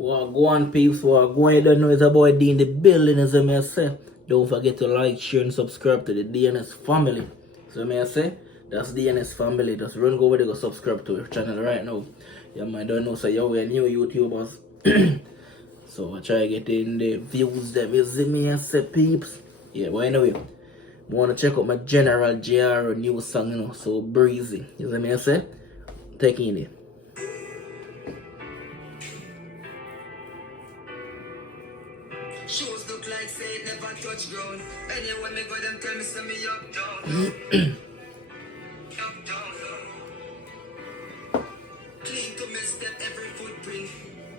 What go on, peeps? What go on? You don't know it's a boy D in the building, as I may say. Don't forget to like, share, and subscribe to the DNS family. So may I say, that's DNS family. Just run go over there, go subscribe to our channel right now. Yeah, man, don't know, so we're new YouTubers. So I try to get in the views that you see me and say, peeps. Yeah, but anyway, I want to check out my General JR new song, you know, so breezy. You see me I say? Taking it. Shoes look like say it never touch ground. Anyway, me go them tell me say me up down. Up down. Clean to me step every footprint.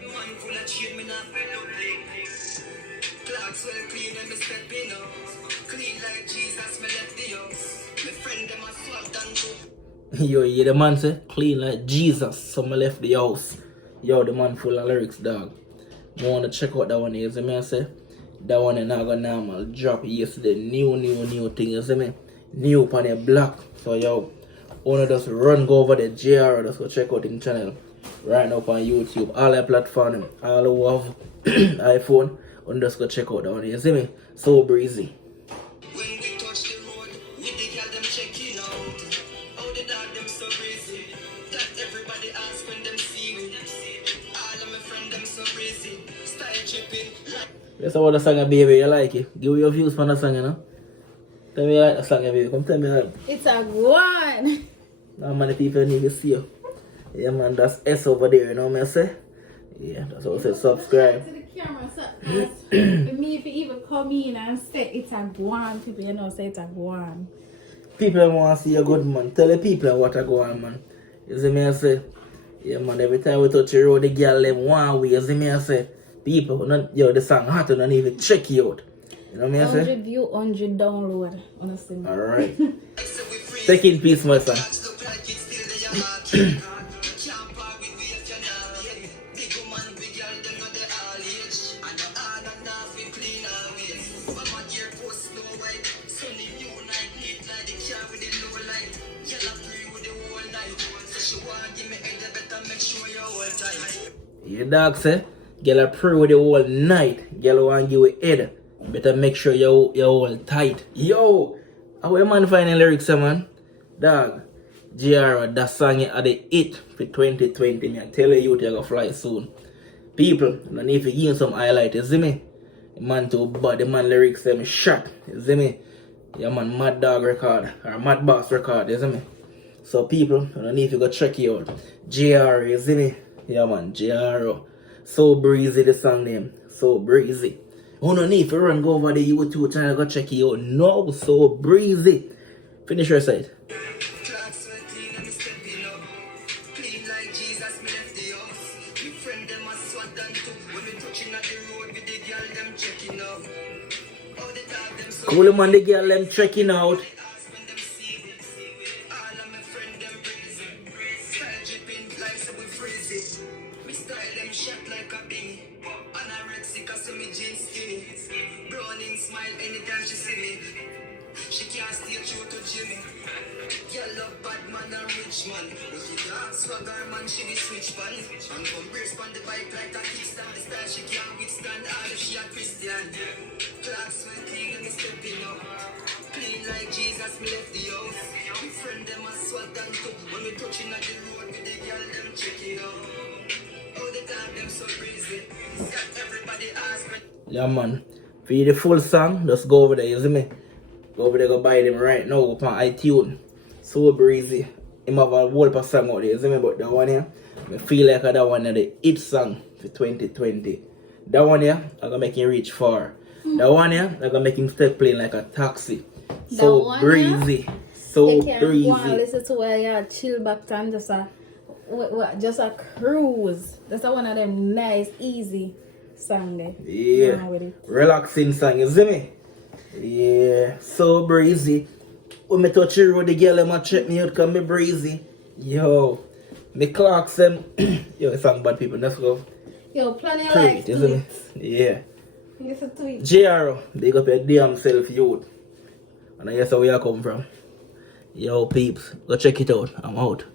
Man full of shit, me not feel no bling. Clocks well clean and me step in up. Clean like Jesus, me left the house. My friend them a swap down to. Yo, yeah, the man say clean like Jesus, so I left the house. Yo, the man full of lyrics, dog. I want to check out that one, you see me I say? That one is not gonna normal drop yesterday. New thing, you see me? New on the block. So yo, wanna just run go over the JR, just go check out the channel right now on YouTube. All the platform, all who have iPhone, and just go check out that one, you see me? So breezy. When we touch the road, with the girl them checking out. How the dog them so breezy. That everybody ask when them see me. All of my friends them so breezy. Style tripping like. That's what the song, baby. You like it? Give me your views for the song, you know? Tell me you like the song, baby. Come tell me that. It's a one. Not many people need to see you. Yeah, man, that's S over there, you know what I say? Yeah, that's what I say. Subscribe. To the camera, so for me, if you even come in and say it's a one, people you know say it's a one. People want to see a good man. Tell the people what I go on, man. You see me I say? Yeah, man, every time we touch the road, the girl them one way. You see me I say? People, not, yo, the song hot, you don't even check you out. You know what I say? 100 view, 100 download. Honestly. Alright. Take in peace, my son. Your dog say, girl pray with you all night. Girl want give you head. Better make sure you're all tight. Yo, how you man finding lyrics, man? Dog, JR, that song at the 8 for 2020. Me I tell you, you're gonna fly soon. People, I need to give you some highlight, you see me? The man too bad, the man lyrics them shot, you see me? Yeah man, Mad Dog record, or Mad Boss record, you see me? So people, I need to go check you out. JR, you see me? Yeah man, JR. So breezy the song name. So breezy. You don't need to run go over the YouTube channel go check you out. No, so breezy. Finish your side. Clocks well clean and me stepping up. Clean like Jesus, me left the house. My friend them a swat down to. When me touching at the road with the girl them checking out. How the dog them so. Cool man, the girl them checking out. Ask when them see me. All of my friend them breezy. Style dripping like so we freezy. Me style them shot like a bee. Anorexic so me jeans skinny. Browning smile anytime she see me. She can't stay true to Jimmy. Girl love bad man and rich man. When she dance swagger man she be switch pan. And come brace on the bike like a kickstand. The style she can't withstand all if she a Christian. Clocks well clean and me stepping up. Clean like Jesus me left the house. My friend them a swat and cook. When me touching at the road with the girl them checking out. How the time them so breezy. Got everybody ask me. Yeah man. For the full song, just go over there, you see me? Go over there, go buy them right now on iTunes. So breezy. Him have a whole of song out there, you see me? But that one here, I feel like that one is the hit song for 2020. That one here, I'm gonna make him reach far. That one here, I'm gonna make him step playing like a taxi. So breezy. So you can breezy. go and listen to where you chill back and just a cruise. That's one of them nice, easy song there. Yeah. Relaxing song, you see me? Yeah. So breezy. When me touch the road, the girl them a check me out cause me breezy. Yo. Me clocks them. Yo, song bad people, let's go. Yo, plan your Pray life it, to isn't it. it? Yeah. Listen to it. JR, big up your damn self, youth. And I guess where you come from. Yo, peeps, go check it out. I'm out.